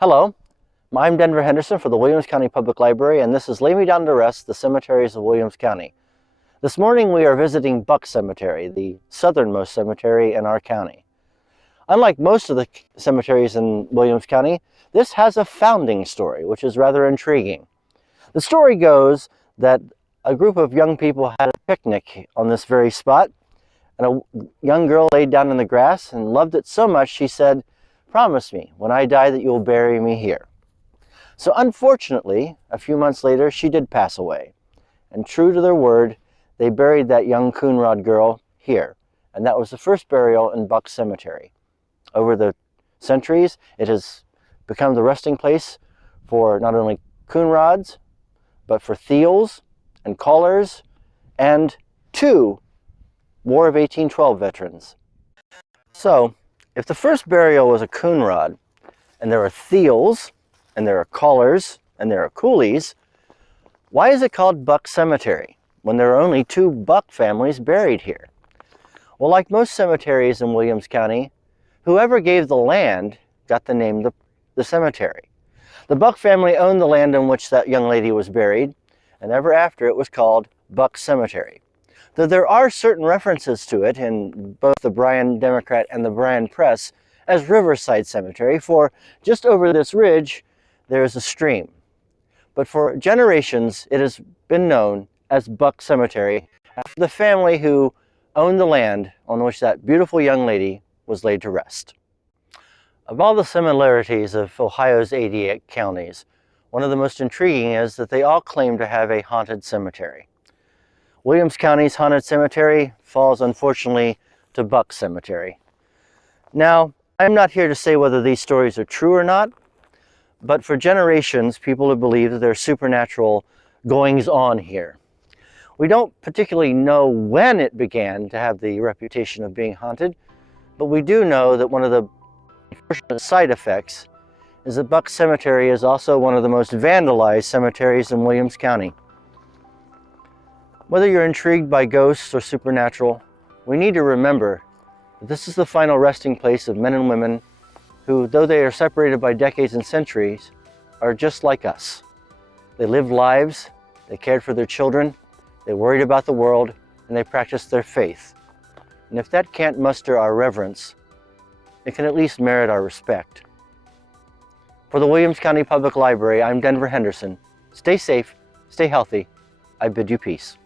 Hello, I'm Denver Henderson for the Williams County Public Library, and this is Lay Me Down to Rest, the Cemeteries of Williams County. This morning we are visiting Buck Cemetery, the southernmost cemetery in our county. Unlike most of the cemeteries in Williams County, this has a founding story, which is rather intriguing. The story goes that a group of young people had a picnic on this very spot, and a young girl laid down in the grass and loved it so much she said, "Promise me, when I die, that you'll bury me here." So unfortunately, a few months later, she did pass away. And true to their word, they buried that young coonrod girl here. And that was the first burial in Buck Cemetery. Over the centuries, it has become the resting place for not only coonrods, but for theals and callers and 2 War of 1812 veterans. So, if the first burial was a coonrod, and there are theals, and there are callers, and there are coolies, why is it called Buck Cemetery when there are only 2 Buck families buried here? Well, like most cemeteries in Williams County, whoever gave the land got the name the cemetery. The Buck family owned the land on which that young lady was buried, and ever after it was called Buck Cemetery. Though there are certain references to it in both the Bryan Democrat and the Bryan Press as Riverside Cemetery, for just over this ridge there is a stream. But for generations it has been known as Buck Cemetery, after the family who owned the land on which that beautiful young lady was laid to rest. Of all the similarities of Ohio's 88 counties, one of the most intriguing is that they all claim to have a haunted cemetery. Williams County's haunted cemetery falls, unfortunately, to Buck Cemetery. Now, I'm not here to say whether these stories are true or not, but for generations, people have believed that there are supernatural goings-on here. We don't particularly know when it began to have the reputation of being haunted, but we do know that one of the unfortunate side effects is that Buck Cemetery is also one of the most vandalized cemeteries in Williams County. Whether you're intrigued by ghosts or supernatural, we need to remember that this is the final resting place of men and women who, though they are separated by decades and centuries, are just like us. They lived lives, they cared for their children, they worried about the world, and they practiced their faith. And if that can't muster our reverence, it can at least merit our respect. For the Williams County Public Library, I'm Denver Henderson. Stay safe, stay healthy. I bid you peace.